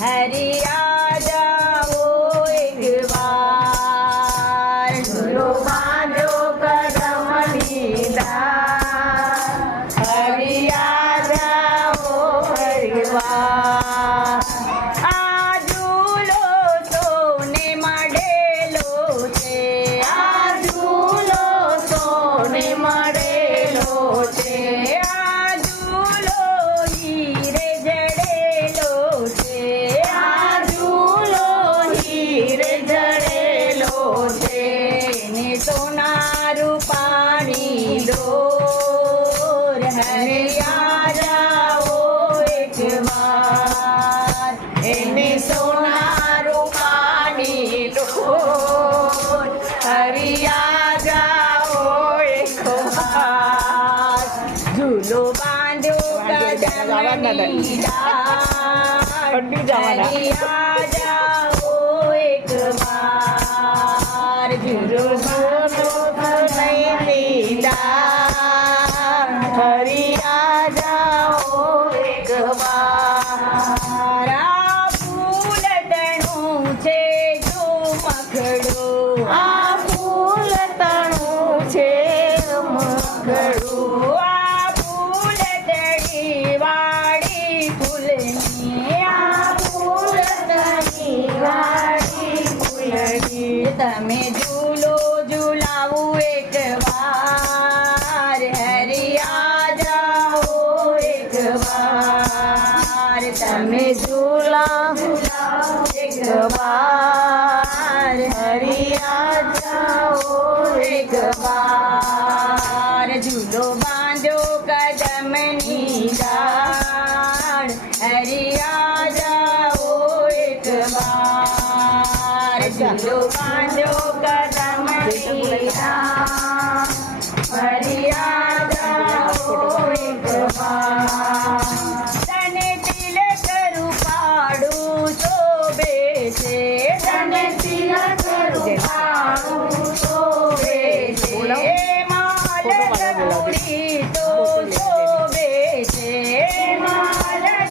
हरी आ जाओ एक बार। झूलो बांधो कदमनी डार, हरी आ जाओ एक बार। आ झूलो सोने मडेलो छे, आ झूलो सोने मडेलो छे। आ झूलो हीरे जड़ेलो छे, आ झूलो हीरे जड़ेलो छे। ने सोना रूपानी डोर, हरे आ जाओ एक बार। एने सोना रूपानी डोर, हरी आ जाओ एक बार। झूलो बांधो कदमनी डार, हरी आ जाओ एक बार। झूलो बांधो कदमनी डार, हरी आ जाओ एक बार। आ फूल तणु छे झुमखड़ो, आ फूल तणु छे झुमखड़ो। आ फूल तड़ी वाड़ी फूलनी, आ फूल तड़ी वाड़ी फूलनी। तमे झूलो झूलावू एक बार, हरी आ जाओ एक बार। तमे झूला झूलावू एक बार, हरी आ जाओ एक बार। झूलो बांधो कदमनी डार, हरी आ जाओ एक बार। झूलो बांधो कदमनी डार।